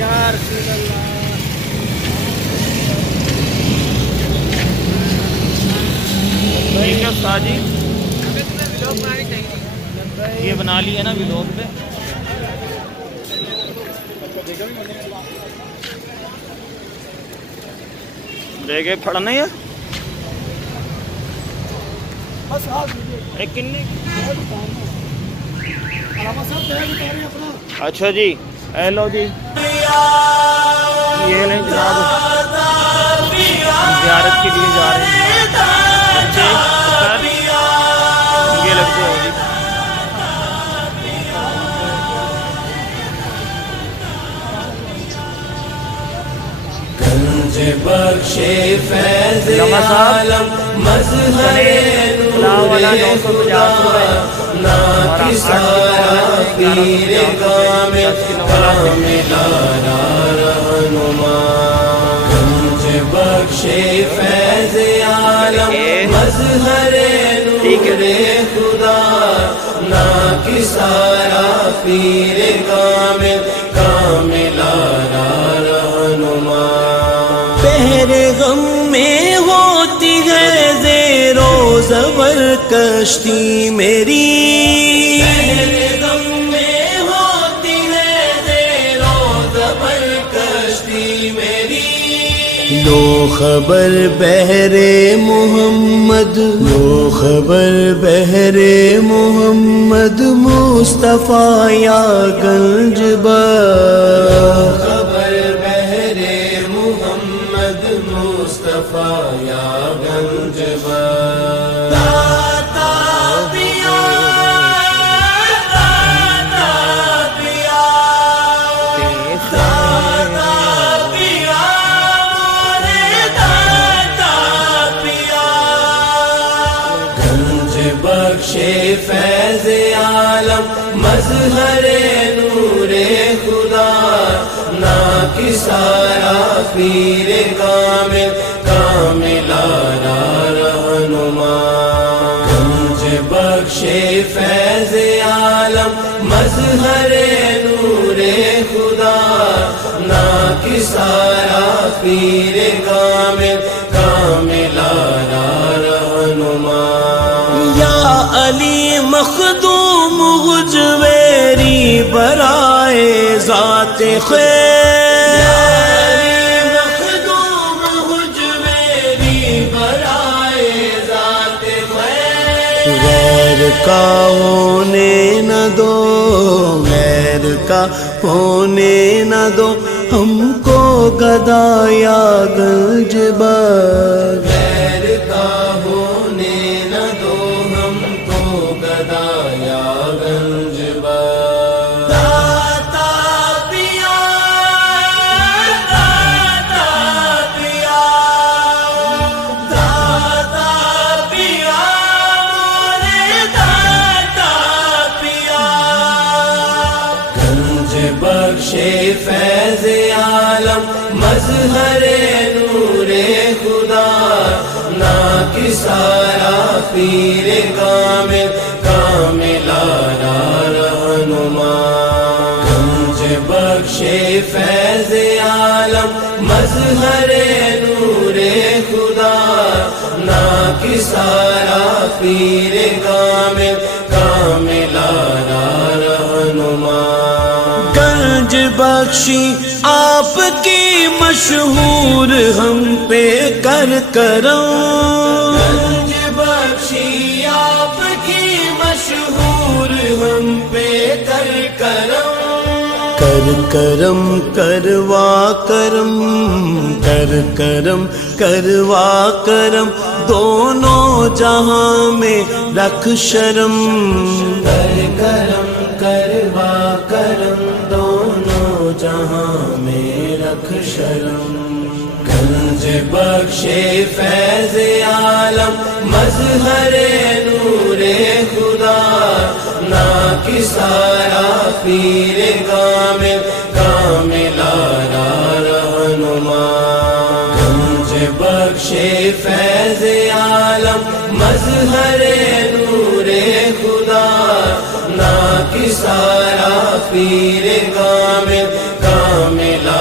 یا رسول اللہ. ٹھیک ہے استاد جی، یہ بنا لی ہے نا ویلوگ پہ. دیکھے پڑھنا ہے اچھا جی. ہیلو جی، یہ نہیں جناب زیارت کے لیے جا رہے ہیں بچے یہ لگتے ہو جی. گنج بخش فیض عالم مظہر نور خدا ناکسارا پیر کامل کاملارا رہنما. گنج بخش فیض عالم مظہر نور خدا ناکسارا پیر کامل کاملارا رہنما. پہرے غم میں ہوتی ہے زیر و زبر کشتی میری. پہرے غم میں ہوتی ہے زیر و زبر کشتی میری. لو خبر بہرے محمد، لو خبر بہرے محمد مصطفیٰ یا گنج بخش. مصطفیٰ یا گنج بخش. داتا پیا داتا پیا داتا پیا مورے داتا پیا. گنج بخش فیض عالم مظہر نور خدا ناکسارا پیر کامل کاملارا رہنما. گنج بخش فیض عالم مظہر نور خدا ناکسارا پیر کامل کاملارا رہنما. یا علی مخدوم غجویری برائے ذات خیر. یا علی مخدوم غجویری برائے ذات خیر. غیر کا ہونے نہ دو، غیر کا ہونے نہ دو ہم کو گدا یا گنج بخش. غیر کا ہونے نہ دو ہم کو گدا یا گنج بخش. داتا پیا داتا پیا داتا پیا مورے داتا پیا. گنج بخش فیض عالم مظہر نور خدا ناکسارا پیر کامل کاملارا رہنما. گنج بخش فیض عالم مظہر نور خدا ناکسارا پیر کامل کاملارا رہنما. گنج بخشی آپ کی مشہور ہم پہ کر کرم. گنج بخشی آپ کی مشہور ہم پہ کر کرم. کر کرم کروا کرم کر کرم کروا کرم دونوں جہاں میں رکھ شرم. کر کرم کروا کرم دونوں جہاں میں رکھ شرم. گنج بخش فیض عالم مظہر نور خدا ناکسارا پیر کامل کاملارا رہنما. گنج بخش فیض عالم مظہر نور خدا ناکسارا پیر کامل کاملارا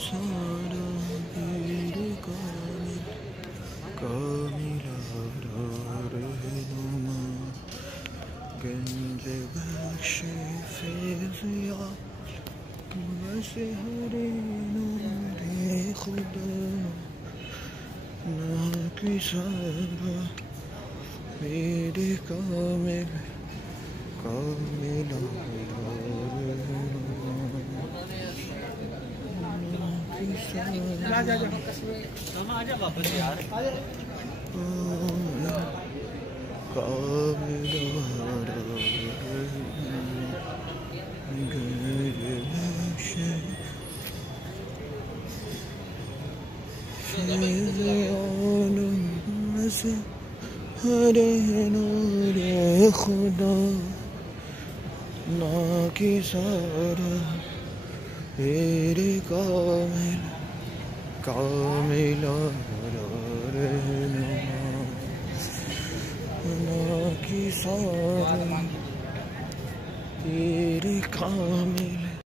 سارا پیر کامل کامل رہنما گنج بخش فیض عالم مسحر نور خدا ناکی سارا پیر کامل کامل ہر نور خدا ناکی سارا پیر کامل کامل رہنما ناکی سارا پیر کامل